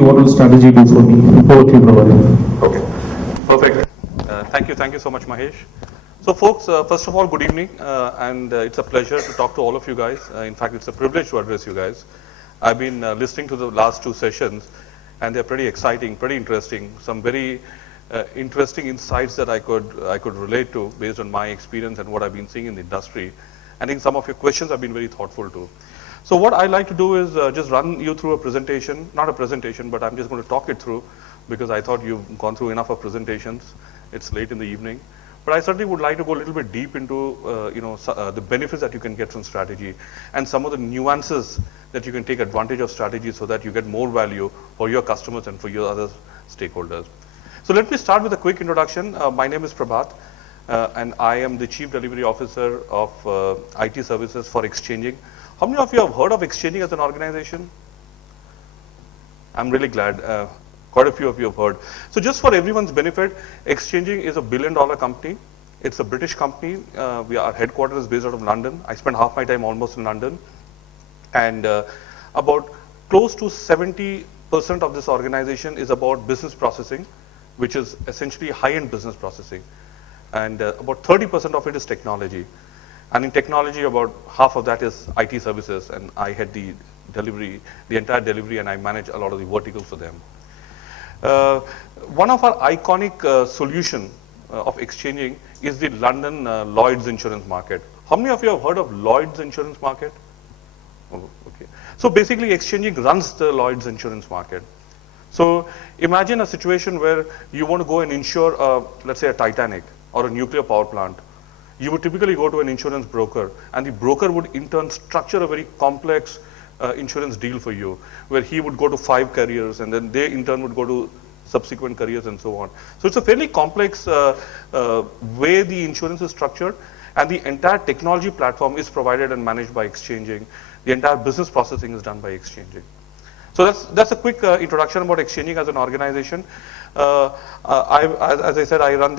what will strategy do for me? Over to you, Prabhat. Okay, perfect. Thank you so much, Mahesh. So folks, first of all, good evening, and it's a pleasure to talk to all of you guys. In fact, it's a privilege to address you guys. I've been listening to the last two sessions, and they're pretty exciting, pretty interesting, some very interesting insights that I could relate to based on my experience and what I've been seeing in the industry. I think some of your questions have been very thoughtful too. So what I like to do is just run you through a presentation, not a presentation, but I'm just going to talk it through because I thought you've gone through enough of presentations. It's late in the evening. But I certainly would like to go a little bit deep into the benefits that you can get from strategy and some of the nuances that you can take advantage of strategy so that you get more value for your customers and for your other stakeholders. So let me start with a quick introduction. My name is Prabhat, and I am the Chief Delivery Officer of IT Services for Exchanging. How many of you have heard of Exchanging as an organization? I'm really glad. Quite a few of you have heard. So just for everyone's benefit, Exchanging is a billion-dollar company. It's a British company. Our headquarters is based out of London. I spend half my time almost in London. And about close to 70% of this organization is about business processing, which is essentially high-end business processing. And about 30% of it is technology. And in technology, about half of that is IT services, and I head the delivery, the entire delivery, and I manage a lot of the verticals for them. One of our iconic solution of Exchanging is the London Lloyd's insurance market. How many of you have heard of Lloyd's insurance market? Oh, okay. So basically, Exchanging runs the Lloyd's insurance market. So imagine a situation where you want to go and insure, let's say, a Titanic or a nuclear power plant. You would typically go to an insurance broker, and the broker would in turn structure a very complex insurance deal for you, where he would go to 5 carriers, and then they in turn would go to subsequent carriers and so on. So it's a fairly complex way the insurance is structured, and the entire technology platform is provided and managed by Exchanging. The entire business processing is done by Exchanging. So that's a quick introduction about Exchanging as an organization. As I said, I'm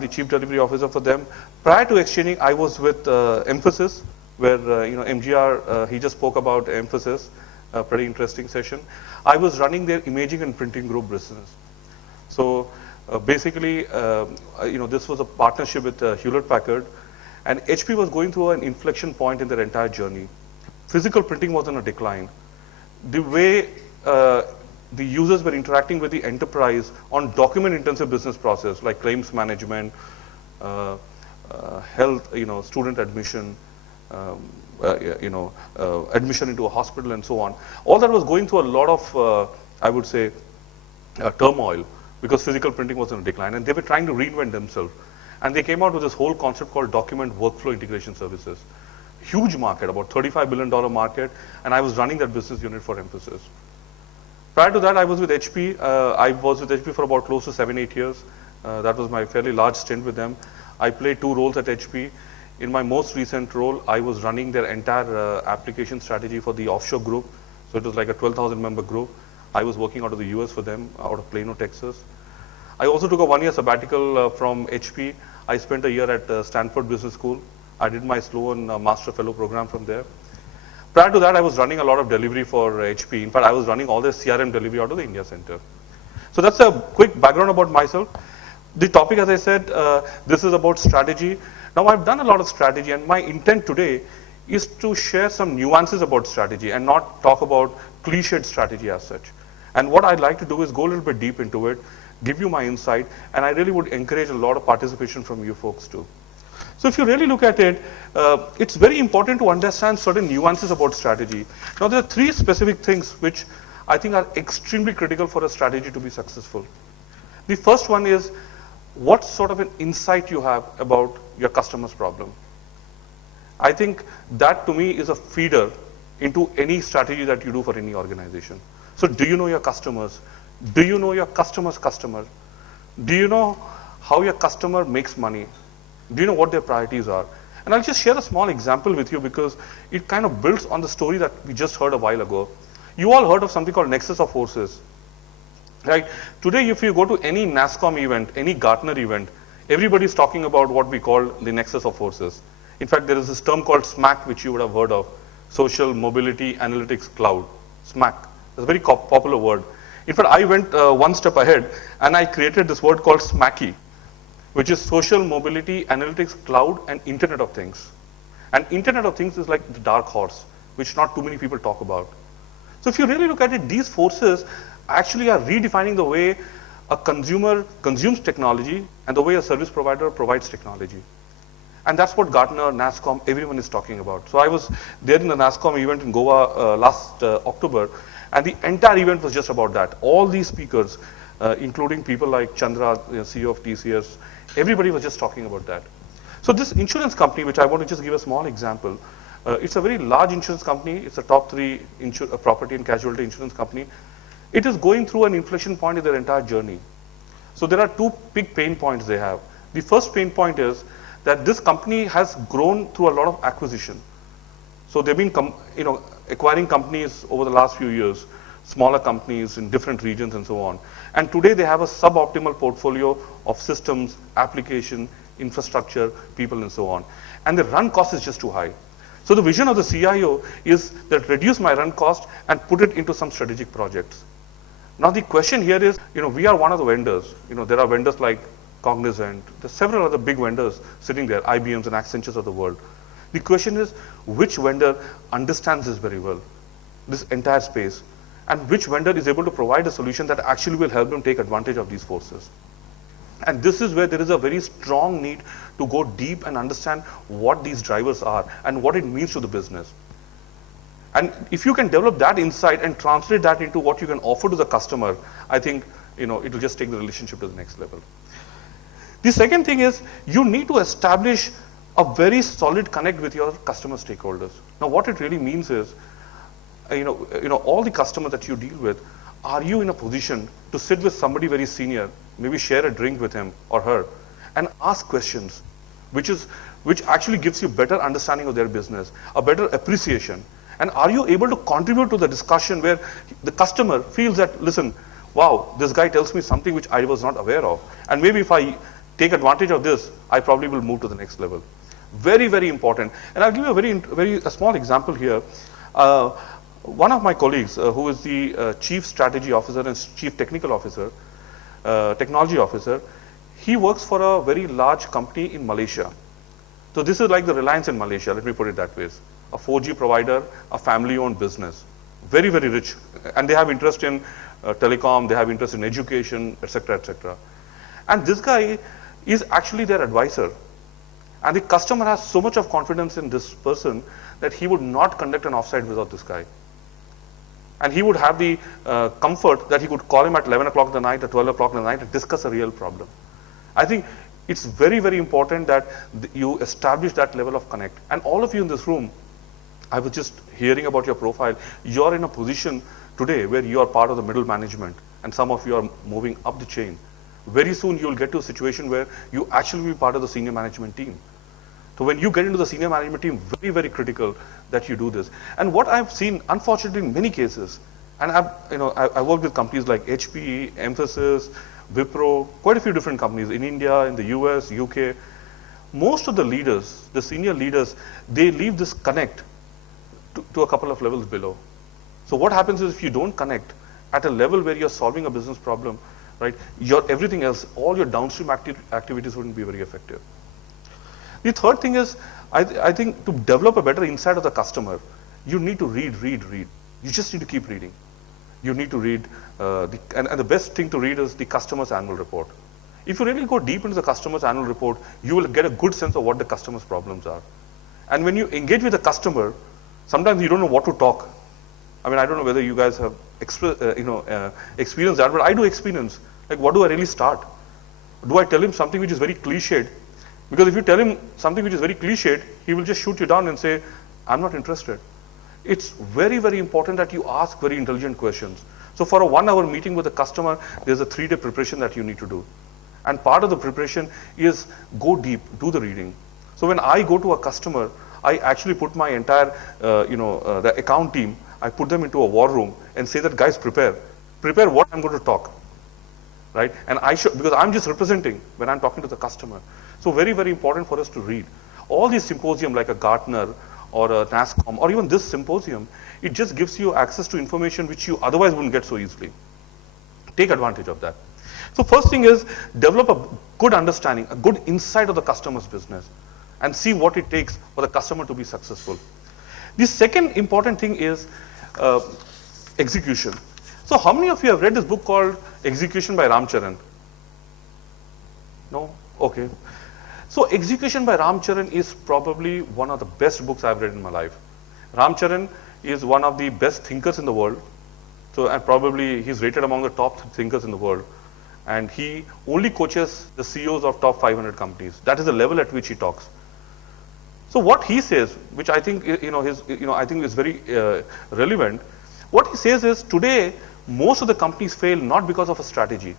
the Chief Delivery Officer for them. Prior to Exchanging, I was with Mphasis, where MGR, he just spoke about Mphasis, a pretty interesting session. I was running their imaging and printing group business. So basically, this was a partnership with Hewlett Packard, and HP was going through an inflection point in their entire journey. Physical printing was on a decline. The way the users were interacting with the enterprise on document-intensive business process like claims management, health, student admission, admission into a hospital and so on. All that was going through a lot of, I would say, turmoil because physical printing was in a decline, and they were trying to reinvent themselves. And they came out with this whole concept called document workflow integration services. Huge market, about $35 billion market, and I was running that business unit for Mphasis. Prior to that, I was with HP. I was with HP for about close to 7-8 years. That was my fairly large stint with them. I played 2 roles at HP. In my most recent role, I was running their entire application strategy for the offshore group. So it was like a 12,000 member group. I was working out of the US for them, out of Plano, Texas. I also took a 1-year sabbatical from HP. I spent a year at Stanford Business School. I did my Sloan Master Fellow program from there. Prior to that, I was running a lot of delivery for HP. In fact, I was running all the CRM delivery out of the India Center. So that's a quick background about myself. The topic, as I said, this is about strategy. Now, I've done a lot of strategy, and my intent today is to share some nuances about strategy and not talk about cliched strategy as such. And what I'd like to do is go a little bit deep into it, give you my insight, and I really would encourage a lot of participation from you folks too. So if you really look at it, it's very important to understand certain nuances about strategy. Now, there are 3 specific things which I think are extremely critical for a strategy to be successful. The first one is what sort of an insight you have about your customer's problem. I think that to me is a feeder into any strategy that you do for any organization. So do you know your customers? Do you know your customer's customer? Do you know how your customer makes money? Do you know what their priorities are? And I'll just share a small example with you because it kind of builds on the story that we just heard a while ago. You all heard of something called Nexus of Forces, right? Today, if you go to any NASSCOM event, any Gartner event, everybody's talking about what we call the Nexus of Forces. In fact, there is this term called SMAC, which you would have heard of, Social Mobility Analytics Cloud, SMAC. It's a very popular word. In fact, I went one step ahead and I created this word called SMACI, which is Social Mobility Analytics Cloud and Internet of Things. And Internet of Things is like the dark horse, which not too many people talk about. So if you really look at it, these forces actually are redefining the way a consumer consumes technology and the way a service provider provides technology. And that's what Gartner, NASSCOM, everyone is talking about. So I was there in the NASSCOM event in Goa last October, and the entire event was just about that. All these speakers, including people like Chandra, CEO of TCS, everybody was just talking about that. So this insurance company, which I want to just give a small example, it's a very large insurance company. It's a top 3 property and casualty insurance company. It is going through an inflection point in their entire journey. So there are 2 big pain points they have. The first pain point is that this company has grown through a lot of acquisition. So they've been acquiring companies over the last few years, smaller companies in different regions and so on. And today they have a suboptimal portfolio of systems, application, infrastructure, people and so on. And the run cost is just too high. So the vision of the CIO is that reduce my run cost and put it into some strategic projects. Now the question here is, we are one of the vendors. There are vendors like Cognizant, there's several other big vendors sitting there, IBMs and Accentures of the world. The question is, which vendor understands this very well, this entire space, and which vendor is able to provide a solution that actually will help them take advantage of these forces. And this is where there is a very strong need to go deep and understand what these drivers are and what it means to the business. And if you can develop that insight and translate that into what you can offer to the customer, I think it will just take the relationship to the next level. The second thing is you need to establish a very solid connect with your customer stakeholders. Now what it really means is, all the customers that you deal with, are you in a position to sit with somebody very senior, maybe share a drink with him or her, and ask questions, which actually gives you better understanding of their business, a better appreciation. And are you able to contribute to the discussion where the customer feels that, listen, wow, this guy tells me something which I was not aware of. And maybe if I take advantage of this, I probably will move to the next level. Very, very important. And I'll give you a small example here. One of my colleagues, who is the Chief Strategy Officer and Chief Technical Officer, Technology Officer, he works for a very large company in Malaysia. So this is like the Reliance in Malaysia, let me put it that way. A 4G provider, a family-owned business. Very, very rich. And they have interest in telecom, they have interest in education, etc., etc. And this guy is actually their advisor. And the customer has so much of confidence in this person that he would not conduct an offsite without this guy. And he would have the comfort that he could call him at 11 o'clock in the night or 12 o'clock in the night and discuss a real problem. I think it's very, very important that you establish that level of connect. And all of you in this room, I was just hearing about your profile. You're in a position today where you are part of the middle management and some of you are moving up the chain. Very soon you'll get to a situation where you actually will be part of the senior management team. So when you get into the senior management team, very, very critical that you do this. And what I've seen, unfortunately, in many cases, and I worked with companies like HP, Mphasis, Wipro, quite a few different companies in India, in the US, UK. Most of the leaders, the senior leaders, they leave this connect to a couple of levels below. So what happens is if you don't connect at a level where you're solving a business problem, right, everything else, all your downstream activities wouldn't be very effective. The third thing is, I think to develop a better insight of the customer, you need to read. You just need to keep reading. You need to read, and the best thing to read is the customer's annual report. If you really go deep into the customer's annual report, you will get a good sense of what the customer's problems are. And when you engage with the customer, sometimes you don't know what to talk. I mean, I don't know whether you guys have experienced that, but I do experience. Like, what do I really start? Do I tell him something which is very cliched? Because if you tell him something which is very cliched, he will just shoot you down and say, I'm not interested. It's very, very important that you ask very intelligent questions. So for a 1 hour meeting with a customer, there's a 3-day preparation that you need to do. And part of the preparation is go deep, do the reading. So when I go to a customer, I actually put my entire, the account team, I put them into a war room and say that, guys, prepare what I'm going to talk, right? And because I'm just representing when I'm talking to the customer. So very, very important for us to read. All these symposium like a Gartner or a NASSCOM or even this symposium, it just gives you access to information which you otherwise wouldn't get so easily. Take advantage of that. So first thing is develop a good understanding, a good insight of the customer's business and see what it takes for the customer to be successful. The second important thing is execution. So how many of you have read this book called Execution by Ram Charan? No? Okay. So Execution by Ram Charan is probably one of the best books I've read in my life. Ram Charan is one of the best thinkers in the world. So, and probably he's rated among the top thinkers in the world. And he only coaches the CEOs of top 500 companies. That is the level at which he talks. So what he says, which I think I think is very relevant. What he says is today most of the companies fail not because of a strategy.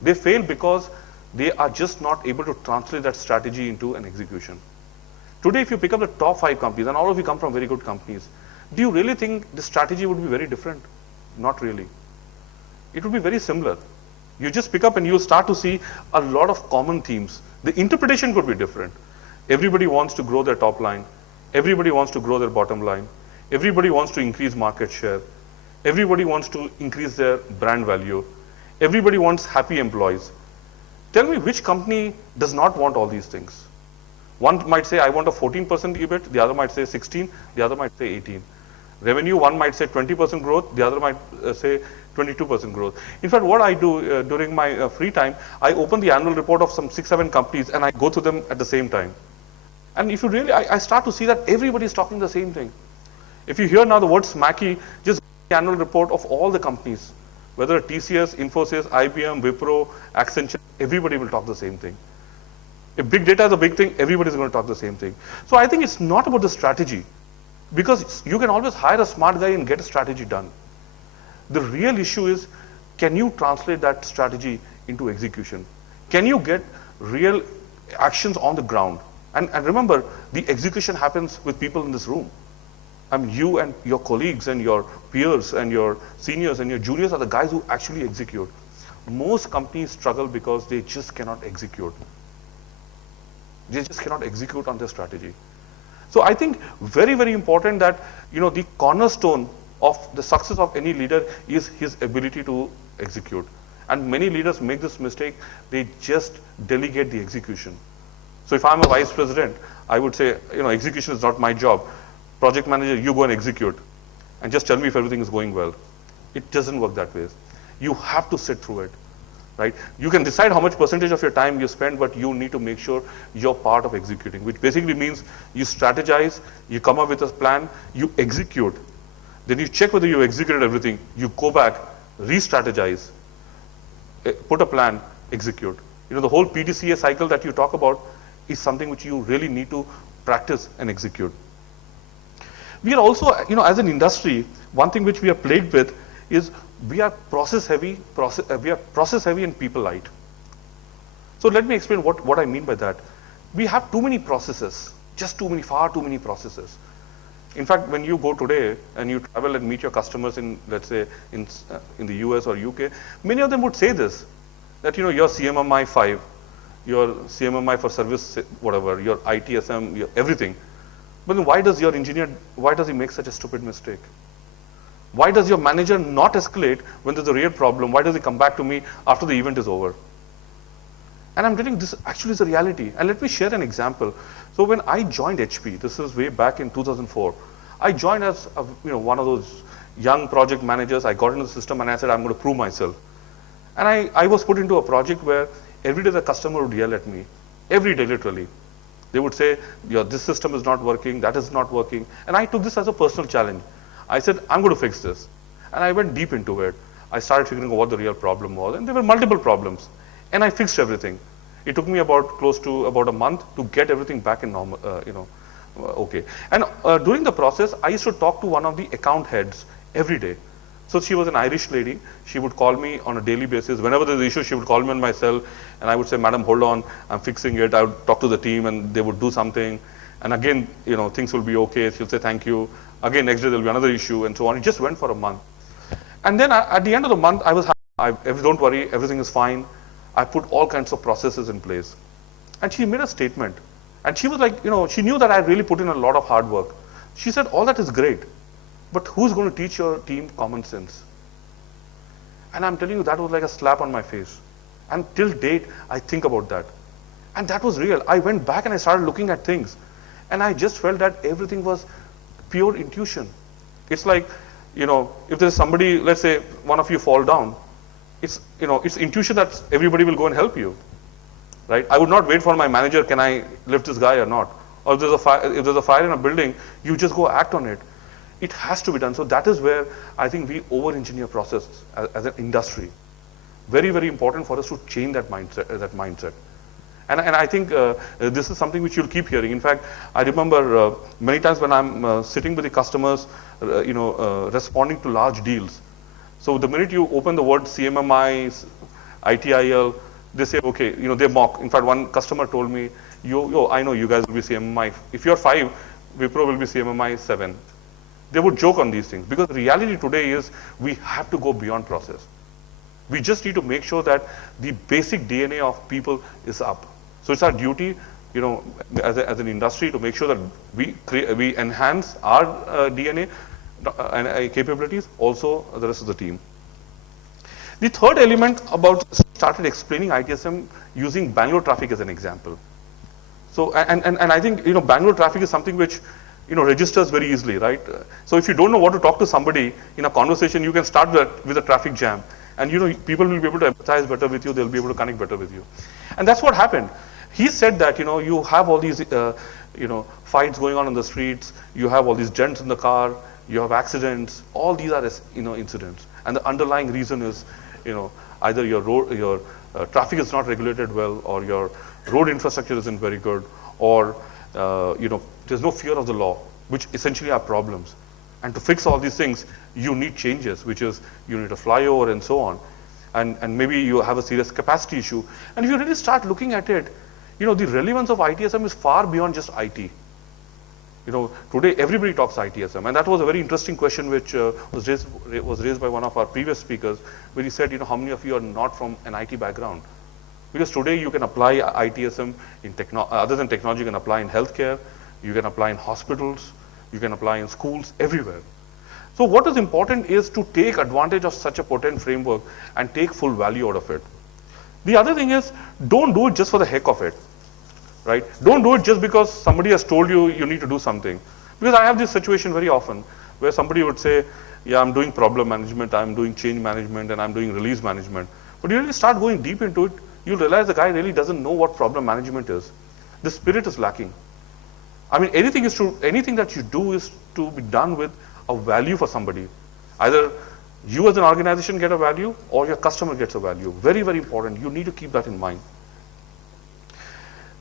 They fail because they are just not able to translate that strategy into an execution. Today, if you pick up the top 5 companies, and all of you come from very good companies, do you really think the strategy would be very different? Not really. It would be very similar. You just pick up and you'll start to see a lot of common themes. The interpretation could be different. Everybody wants to grow their top line. Everybody wants to grow their bottom line. Everybody wants to increase market share. Everybody wants to increase their brand value. Everybody wants happy employees. Tell me which company does not want all these things? One might say, I want a 14% EBIT, the other might say 16, the other might say 18. Revenue, one might say 20% growth, the other might say 22% growth. In fact, what I do during my free time, I open the annual report of some 6-7 companies and I go through them at the same time. And if you really, I start to see that everybody is talking the same thing. If you hear now the word smacky, just the annual report of all the companies, whether TCS, Infosys, IBM, Wipro, Accenture, everybody will talk the same thing. If big data is a big thing, everybody is going to talk the same thing. So I think it's not about the strategy, because you can always hire a smart guy and get a strategy done. The real issue is, can you translate that strategy into execution? Can you get real actions on the ground? And remember, the execution happens with people in this room. I mean, you and your colleagues and your peers and your seniors and your juniors are the guys who actually execute. Most companies struggle because they just cannot execute. They just cannot execute on their strategy. So I think very, very important that, the cornerstone of the success of any leader is his ability to execute. And many leaders make this mistake. They just delegate the execution. So if I'm a vice president, I would say, execution is not my job. Project manager, you go and execute and just tell me if everything is going well. It doesn't work that way. You have to sit through it, right? You can decide how much percentage of your time you spend, but you need to make sure you're part of executing, which basically means you strategize, you come up with a plan, you execute. Then you check whether you executed everything. You go back, re-strategize, put a plan, execute. The whole PDCA cycle that you talk about is something which you really need to practice and execute. We are also, as an industry, one thing which we are plagued with is we are process heavy and people light. So let me explain what I mean by that. We have too many processes, far too many processes. In fact, when you go today and you travel and meet your customers in, let's say, in the US or UK, many of them would say this, that, your CMMI 5, your CMMI for service, whatever, your ITSM, your everything. But then why does your engineer, why does he make such a stupid mistake? Why does your manager not escalate when there's a real problem? Why does he come back to me after the event is over? And I'm telling this actually is a reality. And let me share an example. So when I joined HP, this is way back in 2004, I joined as one of those young project managers. I got into the system and I said, I'm going to prove myself. And I was put into a project where every day the customer would yell at me. Every day, literally. They would say, this system is not working, that is not working. And I took this as a personal challenge. I said, I'm going to fix this. And I went deep into it. I started figuring out what the real problem was. And there were multiple problems. And I fixed everything. It took me close to about a month to get everything back in normal, okay. And during the process, I used to talk to one of the account heads every day. So she was an Irish lady. She would call me on a daily basis. Whenever there's an issue, she would call me on my cell. And I would say, Madam, hold on, I'm fixing it. I would talk to the team and they would do something. And again, things will be okay. She'll say, thank you. Again, next day there'll be another issue and so on. It just went for a month. And then at the end of the month, I was happy. Don't worry, everything is fine. I put all kinds of processes in place. And she made a statement. And she was like, she knew that I really put in a lot of hard work. She said, all that is great. But who's going to teach your team common sense? And I'm telling you, that was like a slap on my face. And till date, I think about that. And that was real. I went back and I started looking at things. And I just felt that everything was pure intuition. It's like, if there's somebody, let's say one of you fall down, it's intuition that everybody will go and help you, right? I would not wait for my manager, can I lift this guy or not? Or if there's a fire in a building, you just go act on it. It has to be done. So that is where I think we over-engineer processes as an industry. Very, very important for us to change that mindset. And I think this is something which you'll keep hearing. In fact, I remember many times when I'm sitting with the customers, responding to large deals. So the minute you open the word CMMI, ITIL, they say, okay, they mock. In fact, one customer told me, yo, I know you guys will be CMMI. If you're 5, Wipro will be CMMI 7. They would joke on these things because the reality today is we have to go beyond process. We just need to make sure that the basic DNA of people is up. So it's our duty, as an industry to make sure that we enhance our DNA and capabilities, also the rest of the team. The third element started explaining ITSM using Bangalore traffic as an example. So, and I think, Bangalore traffic is something which, registers very easily, right? So if you don't know what to talk to somebody in a conversation, you can start with a traffic jam. And people will be able to empathize better with you, they'll be able to connect better with you. And that's what happened. He said that, you have all these, fights going on in the streets, you have all these dents in the car, you have accidents, all these are, incidents. And the underlying reason is, either your traffic is not regulated well, or your road infrastructure isn't very good, or, there's no fear of the law, which essentially are problems. And to fix all these things, you need changes, which is you need a flyover and so on. And maybe you have a serious capacity issue. And if you really start looking at it, the relevance of ITSM is far beyond just IT. Today everybody talks ITSM. And that was a very interesting question which was raised by one of our previous speakers, where he said, how many of you are not from an IT background? Because today you can apply ITSM in other than technology, you can apply in healthcare, you can apply in hospitals, you can apply in schools, everywhere. So what is important is to take advantage of such a potent framework and take full value out of it. The other thing is, don't do it just for the heck of it, right? Don't do it just because somebody has told you you need to do something. Because I have this situation very often where somebody would say, yeah, I'm doing problem management, I'm doing change management, and I'm doing release management. But you really start going deep into it, you'll realize the guy really doesn't know what problem management is. The spirit is lacking. I mean, anything that you do is to be done with a value for somebody. Either you as an organization get a value or your customer gets a value. Very, very important. You need to keep that in mind.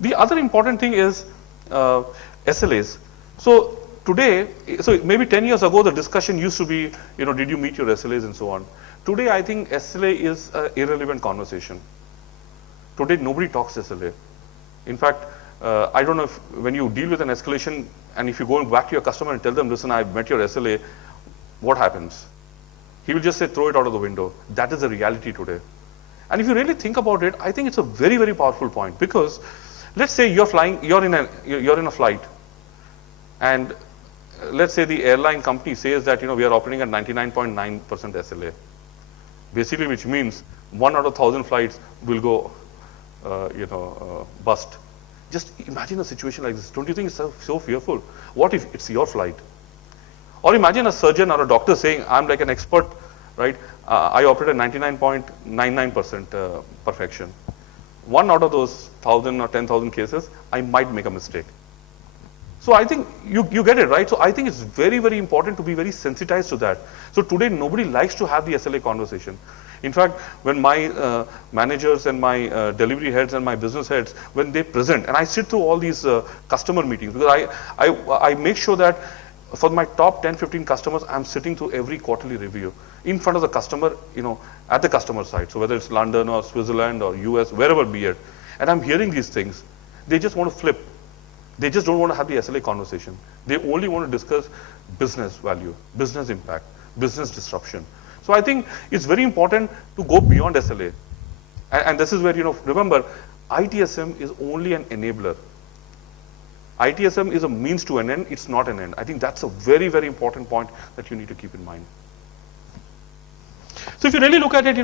The other important thing is SLAs. So today, maybe 10 years ago, the discussion used to be, did you meet your SLAs and so on. Today, I think SLA is an irrelevant conversation. Today, nobody talks SLA. In fact, I don't know if when you deal with an escalation and if you go back to your customer and tell them, listen, I've met your SLA, what happens? He will just say, throw it out of the window. That is the reality today. And if you really think about it, I think it's a very, very powerful point, because let's say you're in a flight, and let's say the airline company says that, we are operating at 99.9% SLA. Basically, which means 1 out of 1,000 flights will go, bust. Just imagine a situation like this. Don't you think it's so fearful? What if it's your flight? Or imagine a surgeon or a doctor saying, I'm like an expert, right? I operate at 99.99% perfection. 1 out of those 1,000 or 10,000 cases, I might make a mistake. So I think you get it, right? So I think it's very, very important to be very sensitized to that. So today, nobody likes to have the SLA conversation. In fact, when my managers and my delivery heads and my business heads, when they present, and I sit through all these customer meetings, because I make sure that for my top 10, 15 customers, I'm sitting through every quarterly review in front of the customer, at the customer side. So whether it's London or Switzerland or US, wherever be it, and I'm hearing these things, they just want to flip. They just don't want to have the SLA conversation. They only want to discuss business value, business impact, business disruption. So I think it's very important to go beyond SLA. And this is where, remember, ITSM is only an enabler. ITSM is a means to an end, it's not an end. I think that's a very, very important point that you need to keep in mind. So if you really look at it,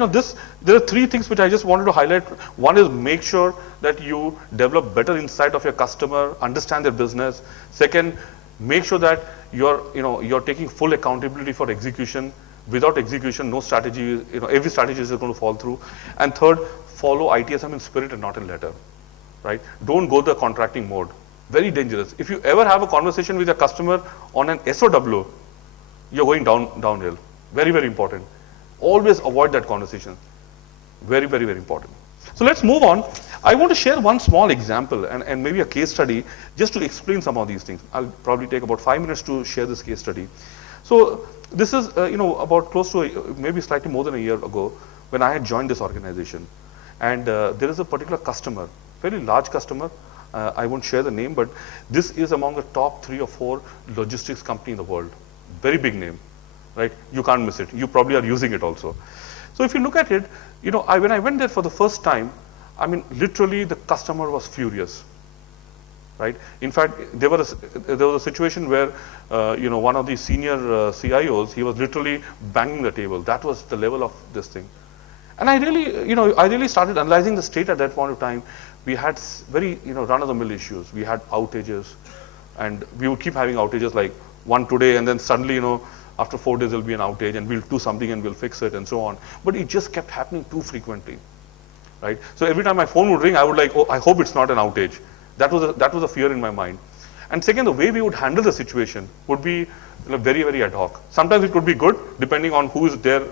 there are three things which I just wanted to highlight. One is make sure that you develop better insight of your customer, understand their business. Second, make sure that you're taking full accountability for execution. Without execution, no strategy, every strategy is going to fall through. And third, follow ITSM in spirit and not in letter, right? Don't go the contracting mode. Very dangerous. If you ever have a conversation with a customer on an SOW, you're going downhill. Very, very important. Always avoid that conversation. Very, very, very important. So let's move on. I want to share one small example and maybe a case study just to explain some of these things. I'll probably take about 5 minutes to share this case study. So this is, about close to maybe slightly more than a year ago when I had joined this organization. And there is a particular customer, very large customer. I won't share the name, but this is among the top 3 or 4 logistics company in the world. Very big name, right? You can't miss it. You probably are using it also. So if you look at it, when I went there for the first time, I mean, literally the customer was furious, right? In fact, there was a situation where, one of the senior CIOs, he was literally banging the table. That was the level of this thing. And I really started analyzing the state at that point of time. We had very, run-of-the-mill issues. We had outages, and we would keep having outages like one today, and then suddenly, after 4 days there'll be an outage, and we'll do something and we'll fix it and so on. But it just kept happening too frequently, right? So every time my phone would ring, I would like, oh, I hope it's not an outage. That was a fear in my mind. And second, the way we would handle the situation would be very, very ad hoc. Sometimes it could be good, depending on who is there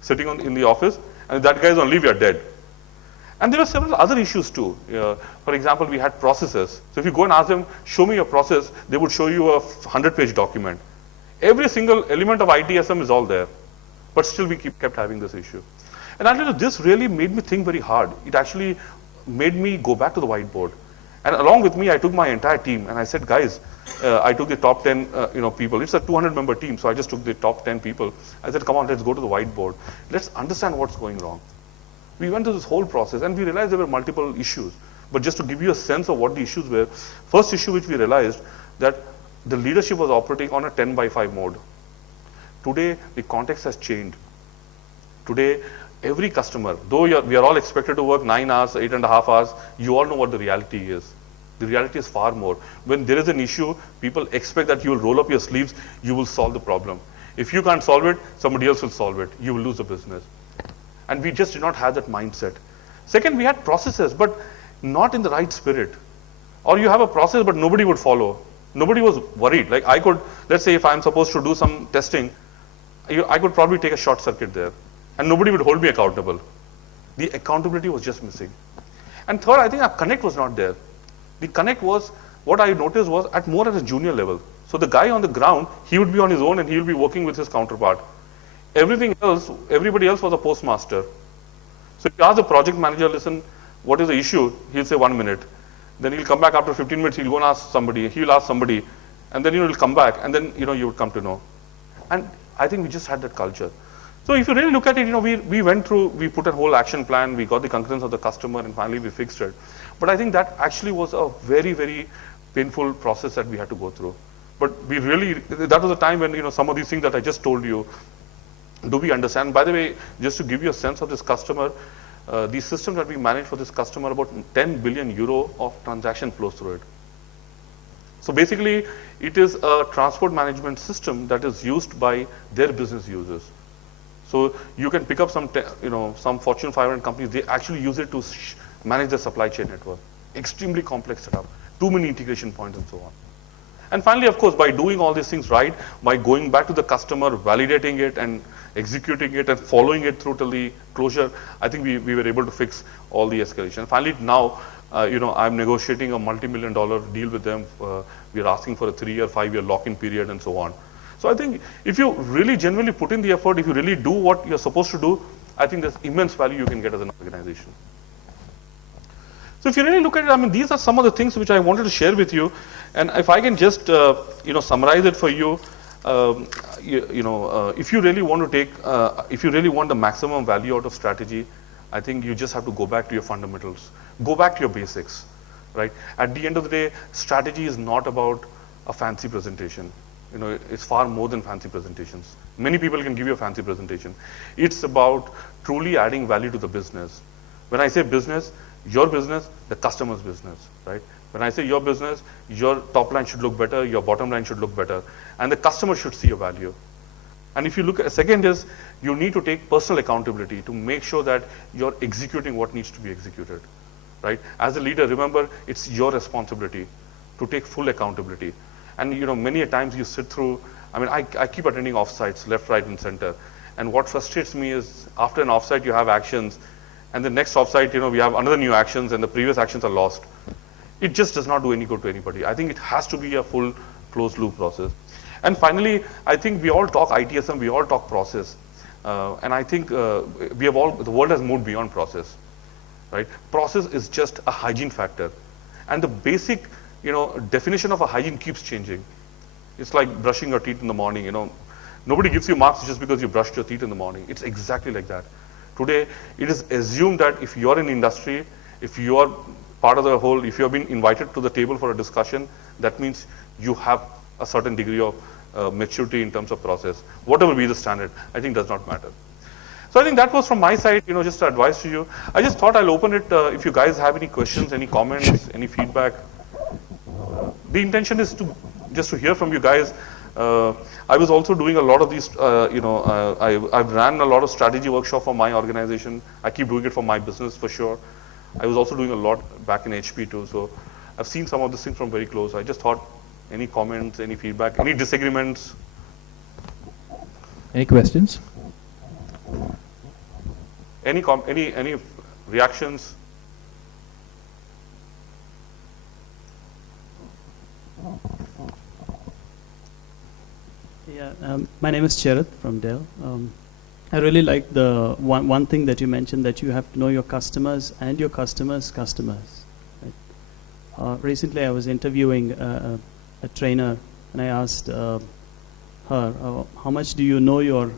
sitting in the office, and if that guy is on leave, we are dead. And there were several other issues too. For example, we had processes. So if you go and ask them, show me your process, they would show you a 100-page document. Every single element of ITSM is all there, but still we kept having this issue. And I tell you, this really made me think very hard. It actually made me go back to the whiteboard. And along with me, I took my entire team and I said, guys, I took the top 10 people. It's a 200-member team, so I just took the top 10 people. I said, come on, let's go to the whiteboard. Let's understand what's going wrong. We went through this whole process and we realized there were multiple issues. But just to give you a sense of what the issues were, first issue which we realized that the leadership was operating on a 10/5 mode. Today, the context has changed. Today, every customer, though we are all expected to work 9 hours, 8.5 hours, you all know what the reality is. The reality is far more. When there is an issue, people expect that you will roll up your sleeves, you will solve the problem. If you can't solve it, somebody else will solve it. You will lose the business. And we just did not have that mindset. Second, we had processes, but not in the right spirit. Or you have a process, but nobody would follow. Nobody was worried. Like I could, let's say if I'm supposed to do some testing, I could probably take a short circuit there. And nobody would hold me accountable. The accountability was just missing. And third, I think our connect was not there. The connect was, what I noticed was at a junior level. So the guy on the ground, he would be on his own and he will be working with his counterpart. Everybody else was a postmaster. So if you ask the project manager, listen, what is the issue? He'll say 1 minute. Then he'll come back after 15 minutes, he'll go and ask somebody, he'll ask somebody, and then he'll come back, and then you would come to know. And I think we just had that culture. So if you really look at it, we went through, we put a whole action plan, we got the concurrence of the customer, and finally we fixed it. But I think that actually was a very, very painful process that we had to go through. But that was a time when, some of these things that I just told you, do we understand? By the way, just to give you a sense of this customer, the system that we manage for this customer, about 10 billion euro of transaction flows through it. So basically, it is a transport management system that is used by their business users. So you can pick up some Fortune 500 companies, they actually use it to manage their supply chain network. Extremely complex setup, too many integration points and so on. And finally, of course, by doing all these things right, by going back to the customer, validating it and executing it and following it through till the closure, I think we were able to fix all the escalation. Finally, now, I'm negotiating a multi-million-dollar deal with them. We are asking for a 3-year, 5-year lock-in period and so on. So I think if you really genuinely put in the effort, if you really do what you're supposed to do, I think there's immense value you can get as an organization. So if you really look at it, these are some of the things which I wanted to share with you. And if I can just, summarize it for you, if you really want to if you really want the maximum value out of strategy, I think you just have to go back to your fundamentals. Go back to your basics, right? At the end of the day, strategy is not about a fancy presentation. is far more than fancy presentations. Many people can give you a fancy presentation. It's about truly adding value to the business. When I say business, your business, the customer's business, right? When I say your business, your top line should look better, your bottom line should look better, and the customer should see your value. And if you look at, second is, you need to take personal accountability to make sure that you're executing what needs to be executed, right? As a leader, remember, it's your responsibility to take full accountability. And many a times you sit through, I keep attending offsites, left, right, and center. And what frustrates me is, after an offsite, you have actions, and the next offsite, we have another new actions, and the previous actions are lost. It just does not do any good to anybody. I think it has to be a full closed loop process. And finally, I think we all talk ITSM, we all talk process. And I think the world has moved beyond process, right? Process is just a hygiene factor. And the basic, definition of a hygiene keeps changing. It's like brushing your teeth in the morning, Nobody gives you marks just because you brushed your teeth in the morning. It's exactly like that. Today, it is assumed that if you're in industry, if you are part of the whole, if you have been invited to the table for a discussion, that means you have a certain degree of maturity in terms of process. Whatever be the standard, I think does not matter. So I think that was from my side, just advice to you. I just thought I'll open it if you guys have any questions, any comments, any feedback. The intention is just to hear from you guys. I was also doing a lot of these, I've ran a lot of strategy workshop for my organization. I keep doing it for my business for sure. I was also doing a lot back in HP too. So I've seen some of these things from very close. I just thought, any comments, any feedback, any disagreements? Any questions? Any reactions? Yeah, my name is Charat from Dell. I really like the one thing that you mentioned, that you have to know your customers and your customers' customers. Right? Recently, I was interviewing a trainer, and I asked her, how much do you know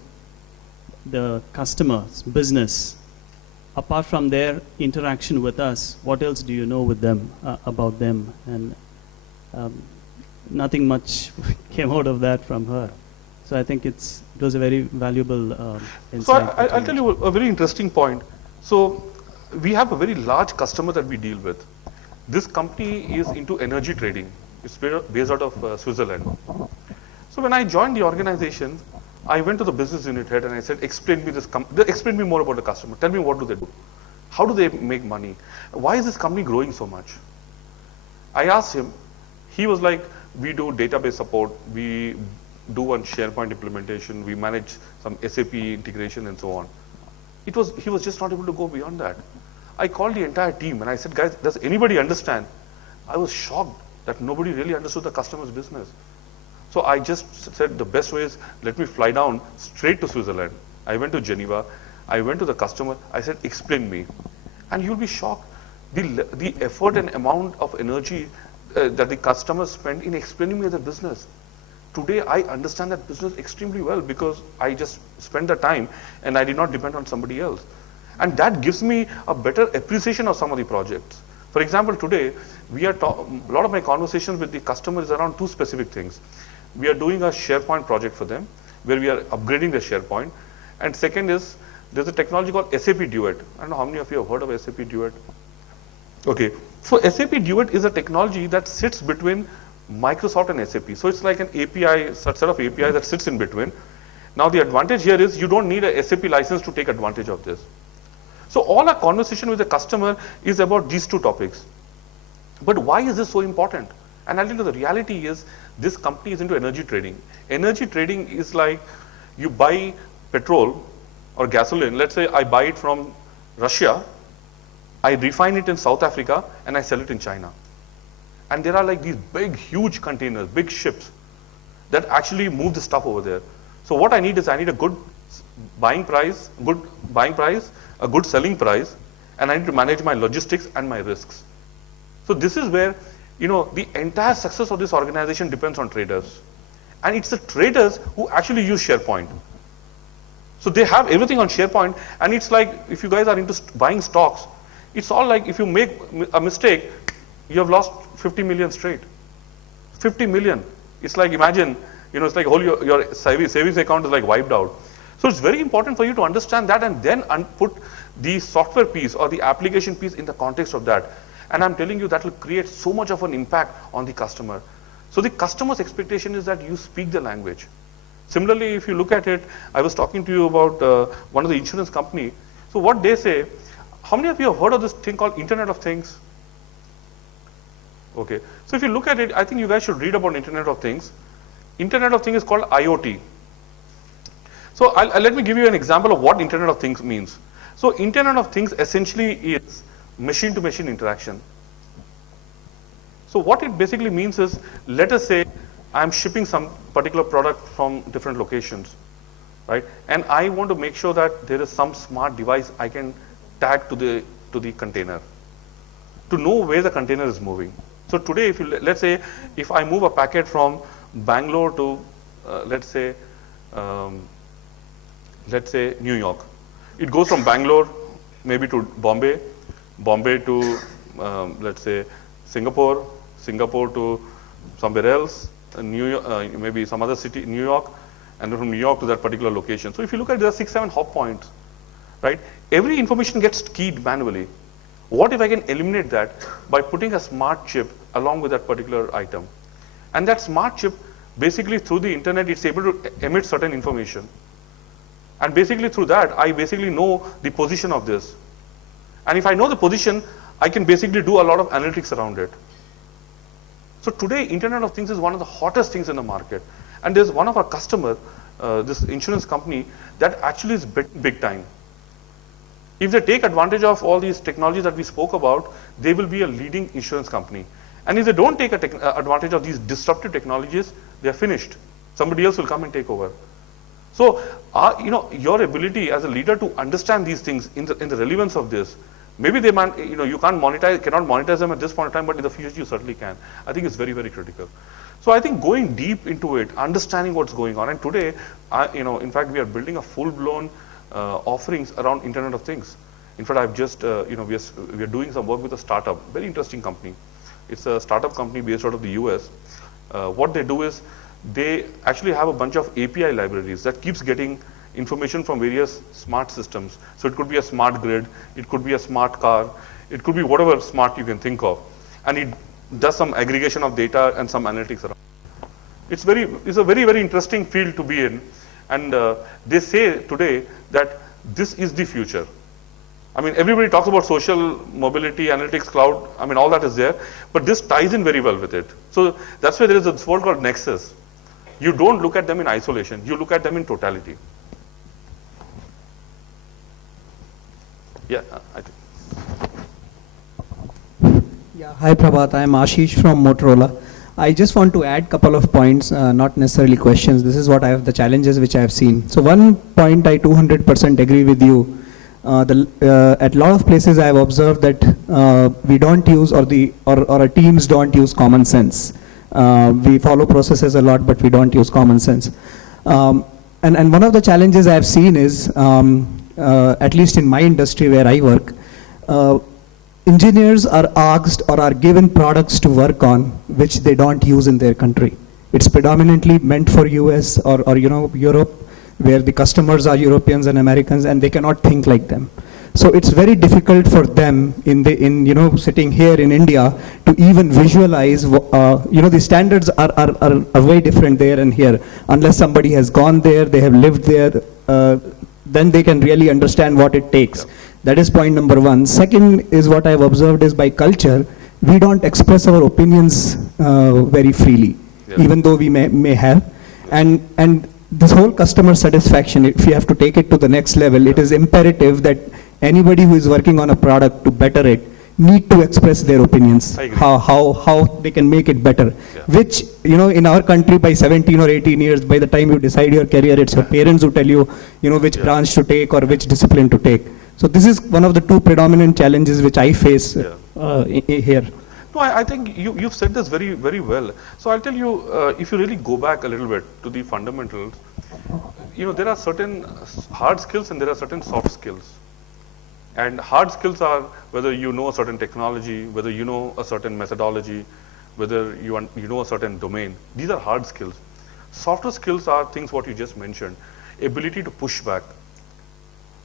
the customer's business? Apart from their interaction with us, what else do you know with them, about them? And nothing much came out of that from her. So I think it was a very valuable insight. So I'll tell you a very interesting point. So we have a very large customer that we deal with. This company is into energy trading. It's based out of Switzerland. So when I joined the organization, I went to the business unit head and I said, explain me more about the customer. Tell me, what do they do? How do they make money? Why is this company growing so much? I asked him. He was like, we do database support, we do one SharePoint implementation, we manage some SAP integration and so on. He was just not able to go beyond that. I called the entire team and I said, guys, does anybody understand? I was shocked that nobody really understood the customer's business. So I just said the best way is, let me fly down straight to Switzerland. I went to Geneva, I went to the customer, I said, explain me. And you'll be shocked. The effort and amount of energy that the customers spend in explaining me the business. Today, I understand that business extremely well because I just spent the time and I did not depend on somebody else. And that gives me a better appreciation of some of the projects. For example, today, a lot of my conversations with the customers is around two specific things. We are doing a SharePoint project for them, where we are upgrading the SharePoint. And second is, there's a technology called SAP Duet. I don't know how many of you have heard of SAP Duet. Okay, so SAP Duet is a technology that sits between Microsoft and SAP. So it's like an API, such set of API that sits in between. Now the advantage here is you don't need a SAP license to take advantage of this. So all our conversation with the customer is about these two topics. But why is this so important? And I'll tell you, the reality is this company is into energy trading. Energy trading is like you buy petrol or gasoline. Let's say I buy it from Russia, I refine it in South Africa, and I sell it in China. And there are like these big, huge containers, big ships that actually move the stuff over there. So what I need is, I need a good buying price, a good selling price, and I need to manage my logistics and my risks. So this is where, the entire success of this organization depends on traders. And it's the traders who actually use SharePoint. So they have everything on SharePoint, and it's like, if you guys are into buying stocks, it's all like, if you make a mistake, you have lost 50 million straight. 50 million. It's like, imagine You know, it's like whole your savings account is like wiped out. So it's very important for you to understand that and then put the software piece or the application piece in the context of that. And I'm telling you that will create so much of an impact on the customer. So the customer's expectation is that you speak the language. Similarly, if you look at it, I was talking to you about one of the insurance company. So what they say, how many of you have heard of this thing called Internet of Things? Okay, so if you look at it, I think you guys should read about Internet of Things. Internet of Things is called IoT. So let me give you an example of what Internet of Things means. So Internet of Things essentially is machine-to-machine interaction. So what it basically means is, let us say I'm shipping some particular product from different locations, right? And I want to make sure that there is some smart device I can tag to the container to know where the container is moving. So today, if you let's say if I move a packet from Bangalore to let's say New York, it goes from Bangalore maybe to Bombay, Bombay to let's say Singapore, Singapore to somewhere else, New York, maybe some other city, New York, and then from New York to that particular location. So if you look at, there are 6-7 hop points, right? Every information gets keyed manually. What if I can eliminate that by putting a smart chip along with that particular item? And that smart chip, basically through the internet, it's able to emit certain information. And basically through that, I basically know the position of this. And if I know the position, I can basically do a lot of analytics around it. So today, Internet of Things is one of the hottest things in the market. And there's one of our customers, this insurance company, that actually is big time. If they take advantage of all these technologies that we spoke about, they will be a leading insurance company. And if they don't take advantage of these disruptive technologies, they are finished. Somebody else will come and take over. So, you know, your ability as a leader to understand these things in the relevance of this, maybe they might, you know, you cannot monetize them at this point in time, but in the future you certainly can. I think it's very, very critical. So I think going deep into it, understanding what's going on, and today, you know, in fact, we are building a full-blown offerings around Internet of Things. In fact, I've just, you know, we are doing some work with a startup, very interesting company. It's a startup company based out of the US. What they do is, they actually have a bunch of API libraries that keeps getting information from various smart systems. So it could be a smart grid, it could be a smart car, it could be whatever smart you can think of. And it does some aggregation of data and some analytics around. It's a very, very interesting field to be in. And they say today that this is the future. I mean, everybody talks about social mobility, analytics, cloud, I mean, all that is there, but this ties in very well with it. So that's why there is this word called nexus. You don't look at them in isolation, you look at them in totality. Yeah, I think. Yeah, hi Prabhat, I am Ashish from Motorola. I just want to add a couple of points, not necessarily questions. This is what I have, the challenges which I have seen. So one point I 200% agree with you. At a lot of places I have observed that we don't use or our teams don't use common sense. We follow processes a lot, but we don't use common sense. And one of the challenges I have seen is, at least in my industry where I work, engineers are asked or are given products to work on which they don't use in their country. It's predominantly meant for US or you know, Europe, where the customers are Europeans and Americans and they cannot think like them. So it's very difficult for them in you know, sitting here in India to even visualize, you know, the standards are way different there and here. Unless somebody has gone there, they have lived there, then they can really understand what it takes. That is point number one. Second is what I've observed is by culture, we don't express our opinions very freely, even though we may have. And this whole customer satisfaction, if you have to take it to the next level, it is imperative that anybody who is working on a product to better it need to express their opinions, how they can make it better. Which, you know, in our country by 17 or 18 years, by the time you decide your career, it's your parents who tell you, you know, which branch to take or which discipline to take. So this is one of the two predominant challenges which I face here. No, I think you've said this very, very well. So I'll tell you, if you really go back a little bit to the fundamentals, you know, there are certain hard skills and there are certain soft skills. And hard skills are whether you know a certain technology, whether you know a certain methodology, whether you know a certain domain. These are hard skills. Softer skills are things what you just mentioned. Ability to push back,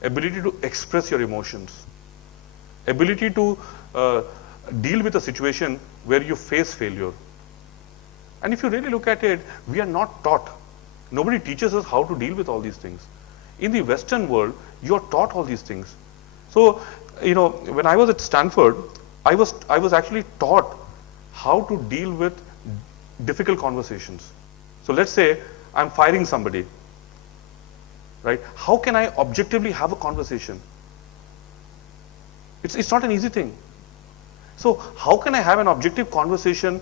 ability to express your emotions, ability to deal with a situation where you face failure. And if you really look at it, we are not taught. Nobody teaches us how to deal with all these things. In the Western world, you are taught all these things. So, you know, when I was at Stanford, I was actually taught how to deal with difficult conversations. So let's say I'm firing somebody, right? How can I objectively have a conversation? It's not an easy thing. So how can I have an objective conversation,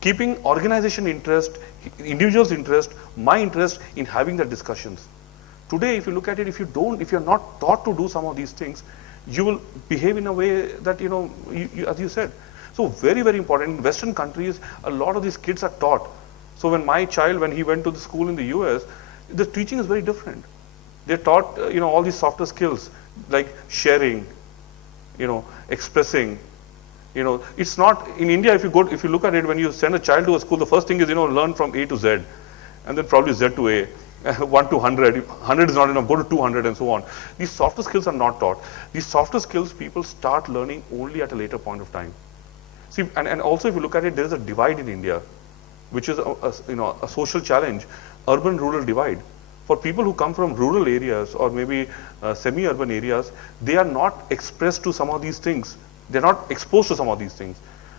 keeping organization interest, individual's interest, my interest in having the discussions? Today, if you look at it, if you're not taught to do some of these things, you will behave in a way that, you know, as you said. So very, very important. In Western countries, a lot of these kids are taught. So when my child, when he went to the school in the US, the teaching is very different. They're taught, you know, all these softer skills like sharing, you know, expressing. You know, it's not in India. If you look at it, when you send a child to a school, the first thing is, you know, learn from A to Z, and then probably Z to A. 1 to 100, 100 is not enough, go to 200 and so on. These softer skills are not taught. These softer skills people start learning only at a later point of time. See, and also if you look at it, there is a divide in India, which is a social challenge, urban-rural divide. For people who come from rural areas or maybe semi-urban areas, they are not expressed to some of these things. They're not exposed to some of these things.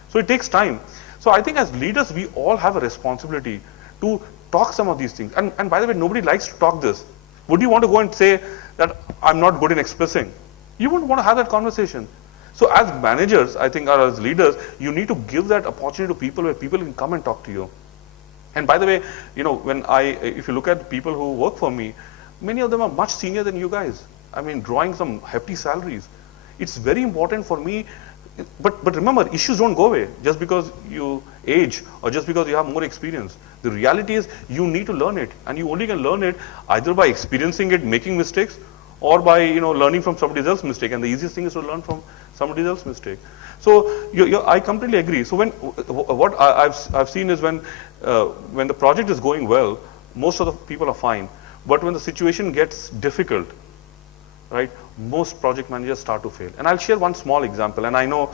So it takes time. So I think as leaders, we all have a responsibility to talk some of these things. And by the way, nobody likes to talk this. Would you want to go and say that I'm not good in expressing? You wouldn't want to have that conversation. So as managers, I think, or as leaders, you need to give that opportunity to people where people can come and talk to you. And by the way, you know, if you look at the people who work for me, many of them are much senior than you guys. I mean, drawing some hefty salaries. It's very important for me. But remember, issues don't go away just because you age or just because you have more experience. The reality is you need to learn it, and you only can learn it either by experiencing it, making mistakes, or by, you know, learning from somebody else's mistake. And the easiest thing is to learn from somebody else's mistake. So I completely agree. So what I've seen is when the project is going well, most of the people are fine. But when the situation gets difficult, right, most project managers start to fail. And I'll share one small example, and I know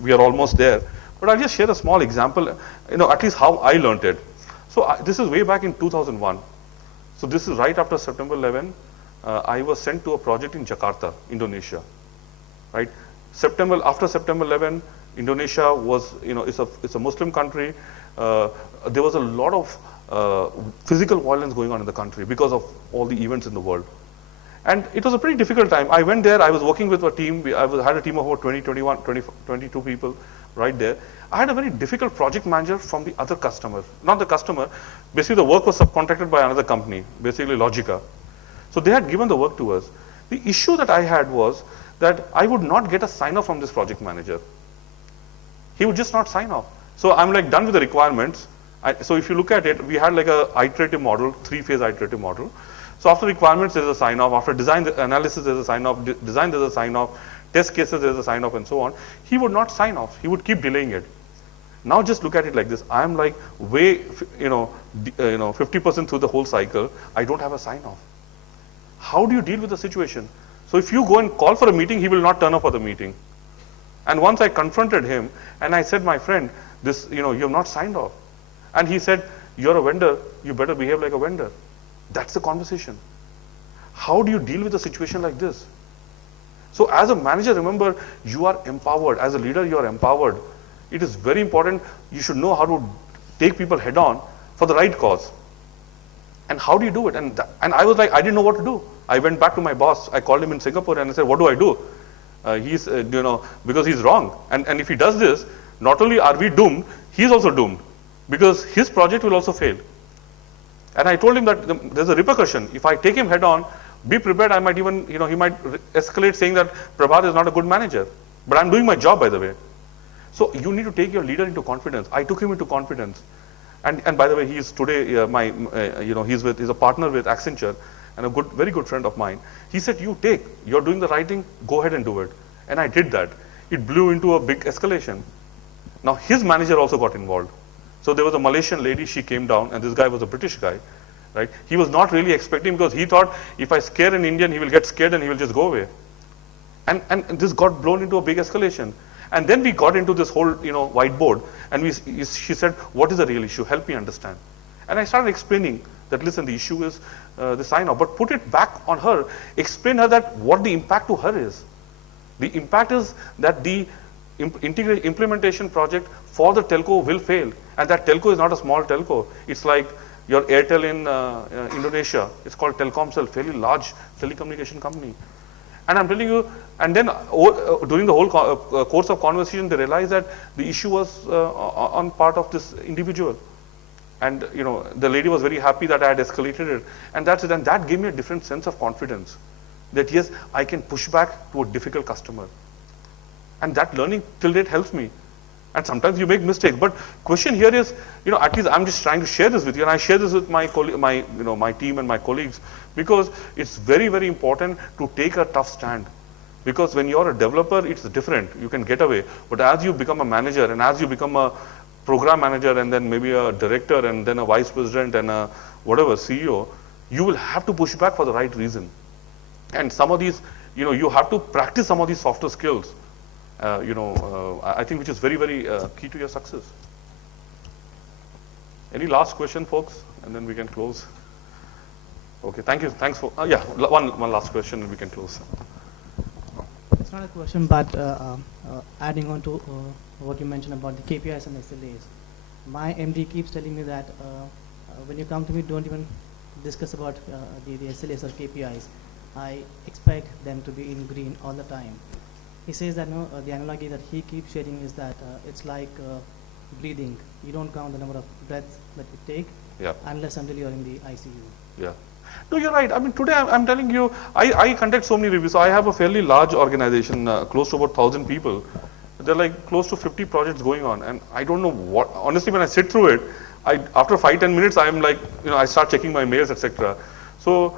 we are almost there, but I'll just share a small example, you know, at least how I learned it. So this is way back in 2001. So this is right after September 11. I was sent to a project in Jakarta, Indonesia, right? After September 11, Indonesia was, you know, it's a Muslim country. There was a lot of physical violence going on in the country because of all the events in the world. And it was a pretty difficult time. I went there, I was working with a team, had a team of about 22 people right there. I had a very difficult project manager from the other customer, not the customer, basically the work was subcontracted by another company, basically Logica. So they had given the work to us. The issue that I had was that I would not get a sign off from this project manager. He would just not sign off. So I'm like done with the requirements. So if you look at it, we had like a iterative model, 3-phase iterative model. So after requirements, there's a sign off. After design analysis, there's a sign off. Design, there's a sign off. Test cases, there's a sign off, and so on. He would not sign off. He would keep delaying it. Now just look at it like this. I'm like way, 50% through the whole cycle. I don't have a sign off. How do you deal with the situation? So if you go and call for a meeting, he will not turn up for the meeting. And once I confronted him and I said, my friend, this, you have not signed off. And he said, you're a vendor. You better behave like a vendor. That's the conversation. How do you deal with a situation like this? So as a manager, remember, you are empowered. As a leader, you are empowered. It is very important. You should know how to take people head on for the right cause. And how do you do it? And I was like, I didn't know what to do. I went back to my boss. I called him in Singapore and I said, what do I do? He's, because he's wrong. And if he does this, not only are we doomed, he's also doomed. Because his project will also fail. And I told him that there's a repercussion. If I take him head on, be prepared. I might even, he might escalate saying that Prabhat is not a good manager. But I'm doing my job, by the way. So you need to take your leader into confidence. I took him into confidence. And by the way, he is today he's a partner with Accenture and a very good friend of mine. He said, you're doing the right thing, go ahead and do it. And I did that. It blew into a big escalation. Now his manager also got involved. So there was a Malaysian lady, she came down, and this guy was a British guy. right? He was not really expecting, because he thought if I scare an Indian, he will get scared and he will just go away. And this got blown into a big escalation. And then we got into this whole, whiteboard, and she said, what is the real issue? Help me understand. And I started explaining that, listen, the issue is the sign-off, but put it back on her, explain her that what the impact to her is. The impact is that the implementation project for the telco will fail, and that telco is not a small telco. It's like your Airtel in Indonesia. It's called Telkomsel, fairly large telecommunication company. And I'm telling you, and then during the whole course of conversation, they realized that the issue was on part of this individual. And the lady was very happy that I had escalated it. And that's it. And that gave me a different sense of confidence. That yes, I can push back to a difficult customer. And that learning till date helps me. And sometimes you make mistakes. But question here is, at least I'm just trying to share this with you. And I share this with my team and my colleagues. Because it's very, very important to take a tough stand. Because when you're a developer, it's different. You can get away. But as you become a manager, and as you become a program manager, and then maybe a director, and then a vice president, and a whatever, CEO, you will have to push back for the right reason. And some of these, you have to practice some of these softer skills, I think, which is very, very key to your success. Any last question, folks? And then we can close. Okay, thank you. Thanks for, one last question and we can close. It's not a question, but adding on to what you mentioned about the KPIs and SLAs. My MD keeps telling me that when you come to me, don't even discuss about the SLAs or KPIs. I expect them to be in green all the time. He says that the analogy that he keeps sharing is that it's like breathing. You don't count the number of breaths that you take unless until you're in the ICU. Yeah. No, you're right. I mean, today I'm telling you, I conduct so many reviews. So I have a fairly large organization, close to about 1,000 people. There are like close to 50 projects going on. And I don't know what, honestly, when I sit through it, after 5-10 minutes, I'm like, I start checking my mails, etc. So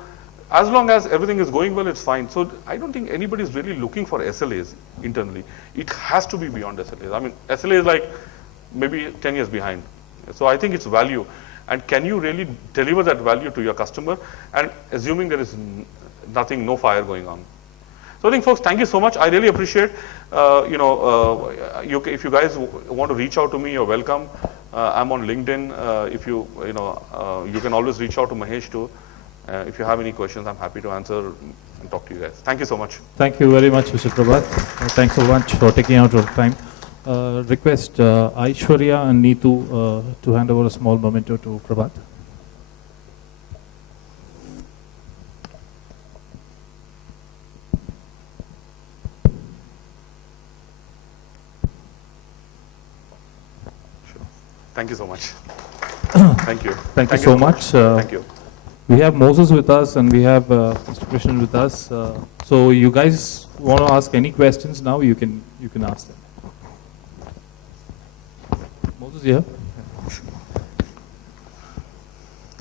as long as everything is going well, it's fine. So I don't think anybody is really looking for SLAs internally. It has to be beyond SLAs. I mean, SLA is like maybe 10 years behind. So I think it's value. And can you really deliver that value to your customer? And assuming there is nothing, no fire going on. So I think, folks, thank you so much. I really appreciate, if you guys want to reach out to me, you're welcome. I'm on LinkedIn. If you can always reach out to Mahesh too. If you have any questions, I'm happy to answer and talk to you guys. Thank you so much. Thank you very much, Mr. Prabhat. Thanks so much for taking out your time. Request Aishwarya and Neetu to hand over a small memento to Prabhat. Sure. Thank you so much. Thank you. Thank you so much. Thank you. We have Moses with us and we have Mr. Krishnan with us. So you guys want to ask any questions now, you can ask them. Moses, here.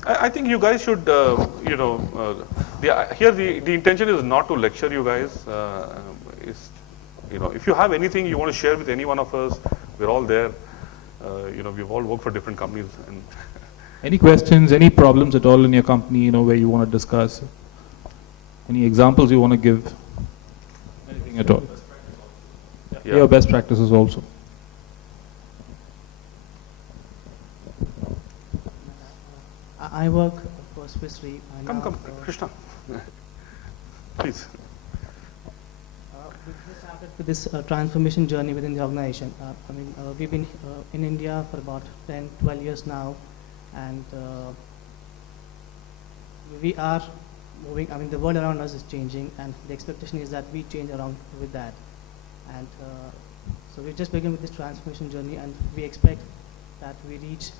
I think you guys should, here the intention is not to lecture you guys. If you have anything you want to share with any one of us, we're all there. We've all worked for different companies. And Any questions, any problems at all in your company, where you want to discuss? Any examples you want to give? Anything at all? Yeah. Your best practices also. I work for Swiss Re. Come, Krishna. Please. We just started with this transformation journey within the organization. We've been in India for about 10, 12 years now. And we are moving, the world around us is changing, and the expectation is that we change around with that. And so we just begun with this transformation journey, and we expect that we reach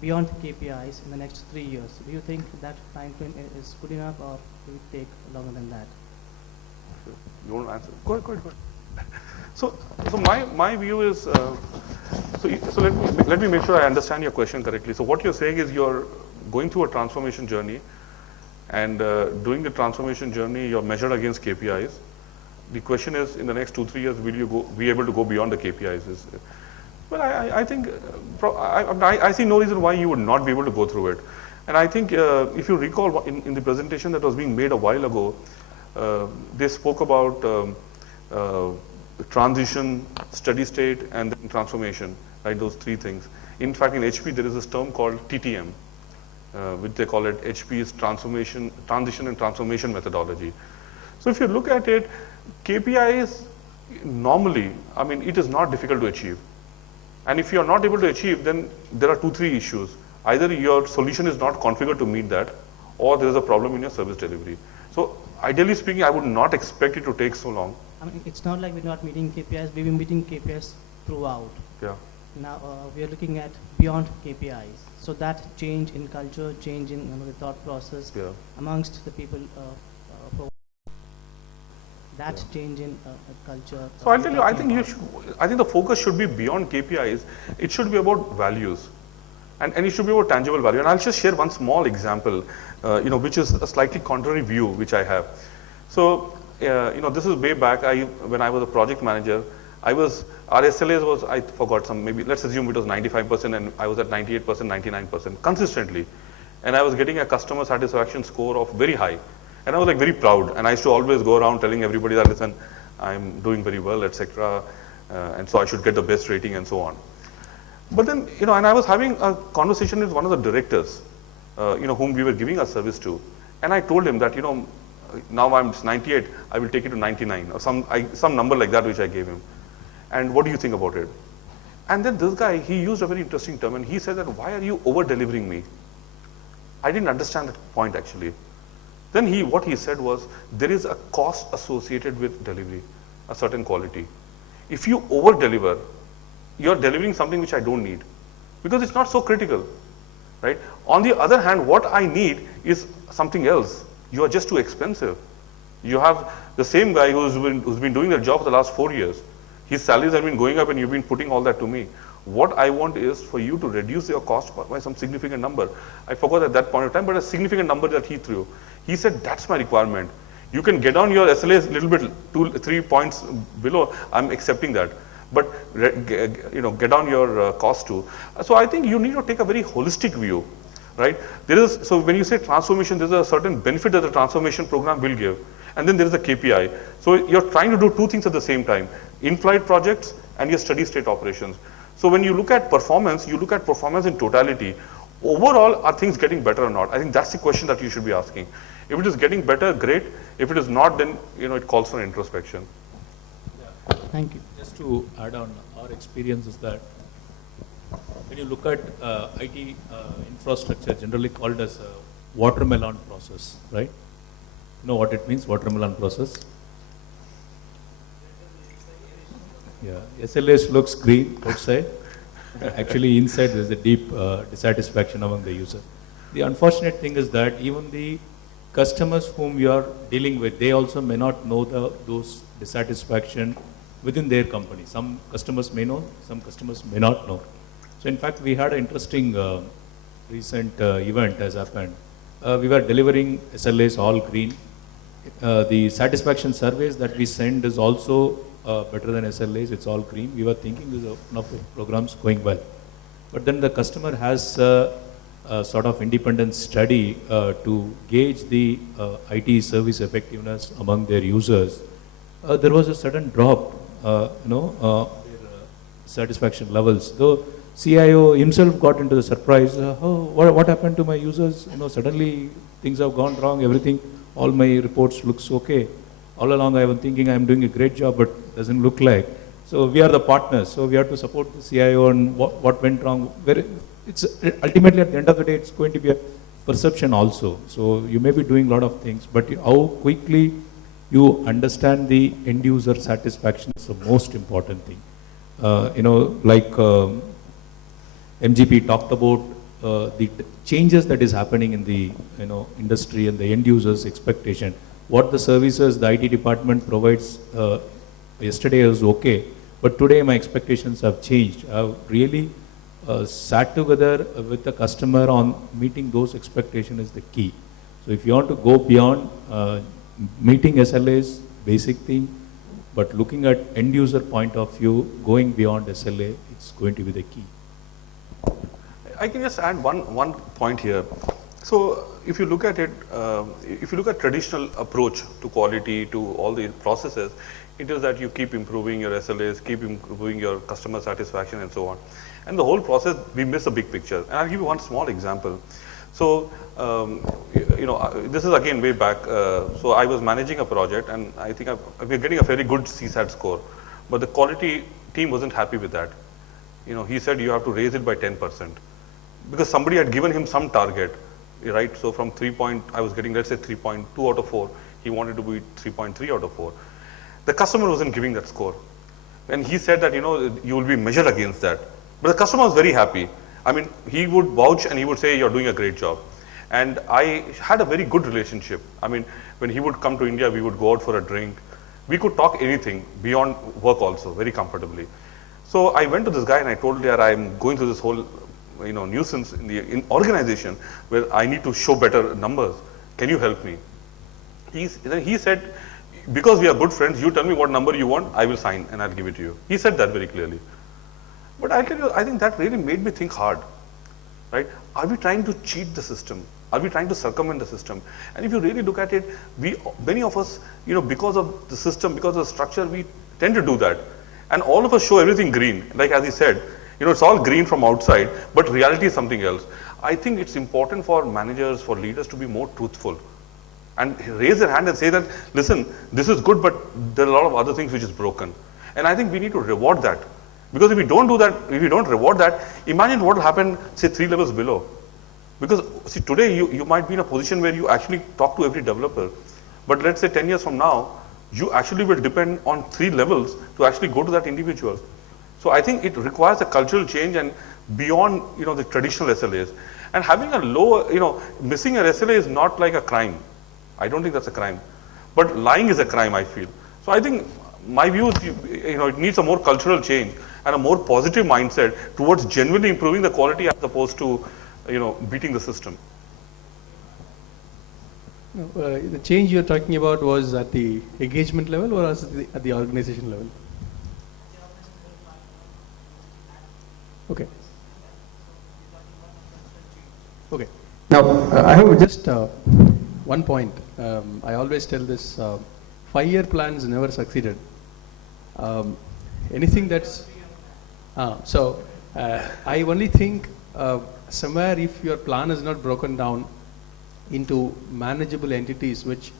beyond KPIs in the next 3 years. Do you think that time frame is good enough, or will it take longer than that? You want to answer? Go ahead. So my view is, so let me make sure I understand your question correctly. So what you're saying is you're going through a transformation journey, and doing the transformation journey, you're measured against KPIs. The question is, in the next 2-3 years, will you be able to go beyond the KPIs? Well, I think I see no reason why you would not be able to go through it. And I think if you recall in the presentation that was being made a while ago, they spoke about transition, steady state, and then transformation, right? Those three things. In fact, in HP, there is this term called TTM, which they call it HP's transition and transformation methodology. So if you look at it, KPIs normally, I mean, it is not difficult to achieve. And if you are not able to achieve, then there are 2-3 issues. Either your solution is not configured to meet that, or there is a problem in your service delivery. So ideally speaking, I would not expect it to take so long. I mean, it's not like we're not meeting KPIs. We've been meeting KPIs throughout. Yeah. Now we are looking at beyond KPIs. So that change in culture, change in the thought process Yeah. amongst the people, that change in culture. So I'll tell you, I think the focus should be beyond KPIs. It should be about values, and it should be about tangible value. And I'll just share one small example, which is a slightly contrary view which I have. So, this is way back. When I was a project manager, our SLAs was, I forgot some, maybe let's assume it was 95%, and I was at 98%, 99% consistently, and I was getting a customer satisfaction score of very high. And I was like very proud, and I used to always go around telling everybody that, listen, I'm doing very well, etc., and so I should get the best rating and so on. But then, and I was having a conversation with one of the directors, whom we were giving our service to, and I told him that, now I'm 98, I will take it to 99, or some number like that which I gave him. And what do you think about it? And then this guy, he used a very interesting term, and he said that, why are you over-delivering me? I didn't understand that point actually. Then what he said was, there is a cost associated with delivery, a certain quality. If you over-deliver, you're delivering something which I don't need, because it's not so critical, right? On the other hand, what I need is something else. You are just too expensive. You have the same guy who's been doing the job for the last 4 years. His salaries have been going up, and you've been putting all that to me. What I want is for you to reduce your cost by some significant number. I forgot at that point of time, but a significant number that he threw. He said, that's my requirement. You can get on your SLAs a little bit, 2-3 points below, I'm accepting that. But get on your cost too. So I think you need to take a very holistic view, right? So when you say transformation, there's a certain benefit that the transformation program will give. And then there is a KPI. So you're trying to do 2 things at the same time, in-flight projects and your steady state operations. So when you look at performance, you look at performance in totality. Overall, are things getting better or not? I think that's the question that you should be asking. If it is getting better, great. If it is not, then it calls for introspection. Thank you. Just to add on, our experience is that when you look at IT infrastructure, generally called as a watermelon process, right? You know what it means, watermelon process? Yeah, SLAs looks green outside. Actually, inside there's a deep dissatisfaction among the user. The unfortunate thing is that even the customers whom you are dealing with, they also may not know those dissatisfaction within their company. Some customers may know, some customers may not know. So in fact, we had an interesting recent event has happened. We were delivering SLAs all green. The satisfaction surveys that we send is also better than SLAs, it's all green. We were thinking this is one of the programs going well. But then the customer has a sort of independent study to gauge the IT service effectiveness among their users. There was a sudden drop, their satisfaction levels. Though CIO himself got into the surprise, what happened to my users? Suddenly things have gone wrong, everything, all my reports looks okay. All along I was thinking I'm doing a great job, but doesn't look like. So we are the partners, so we have to support the CIO on what went wrong. It's ultimately at the end of the day, it's going to be a perception also. So you may be doing a lot of things, but how quickly you understand the end user satisfaction is the most important thing. MGP talked about the changes that is happening in the industry and the end users' expectation. What the services the IT department provides yesterday was okay, but today my expectations have changed. I've really sat together with the customer on meeting those expectations is the key. So if you want to go beyond meeting SLAs, basic thing, but looking at end user point of view, going beyond SLA, it's going to be the key. I can just add one point here. So if you look at it, if you look at traditional approach to quality, to all the processes, it is that you keep improving your SLAs, keep improving your customer satisfaction and so on. And the whole process, we miss a big picture. And I'll give you one small example. So, this is again way back. So I was managing a project, and I think we're getting a very good CSAT score, but the quality team wasn't happy with that. He said you have to raise it by 10%, because somebody had given him some target, right? So from 3 point, I was getting, let's say 3.2 out of 4, he wanted to be 3.3 out of 4. The customer wasn't giving that score. And he said that, you will be measured against that. But the customer was very happy. I mean, he would vouch and he would say, you're doing a great job. And I had a very good relationship. I mean, when he would come to India, we would go out for a drink. We could talk anything beyond work also, very comfortably. So I went to this guy and I told him that I'm going through this whole, nuisance in the organization where I need to show better numbers. Can you help me? Then he said, because we are good friends, you tell me what number you want, I will sign and I'll give it to you. He said that very clearly. But I'll tell you, I think that really made me think hard, right? Are we trying to cheat the system? Are we trying to circumvent the system? And if you really look at it, many of us, because of the system, because of the structure, we tend to do that. And all of us show everything green. Like as he said, it's all green from outside, but reality is something else. I think it's important for managers, for leaders to be more truthful and raise their hand and say that, listen, this is good, but there are a lot of other things which is broken. And I think we need to reward that. Because if we don't do that, if we don't reward that, imagine what will happen, say 3 levels below. Because see, today you might be in a position where you actually talk to every developer. But let's say 10 years from now, you actually will depend on 3 levels to actually go to that individual. So I think it requires a cultural change and beyond, the traditional SLAs. And having a low, missing a SLA is not like a crime. I don't think that's a crime. But lying is a crime, I feel. So I think my view is, it needs a more cultural change and a more positive mindset towards genuinely improving the quality as opposed to, beating the system. The change you're talking about was at the engagement level or at the organization level? Okay. Okay. Now, I have just one point. I always tell this, 5-year plans never succeeded. Anything that's, I only think somewhere if your plan is not broken down into manageable entities which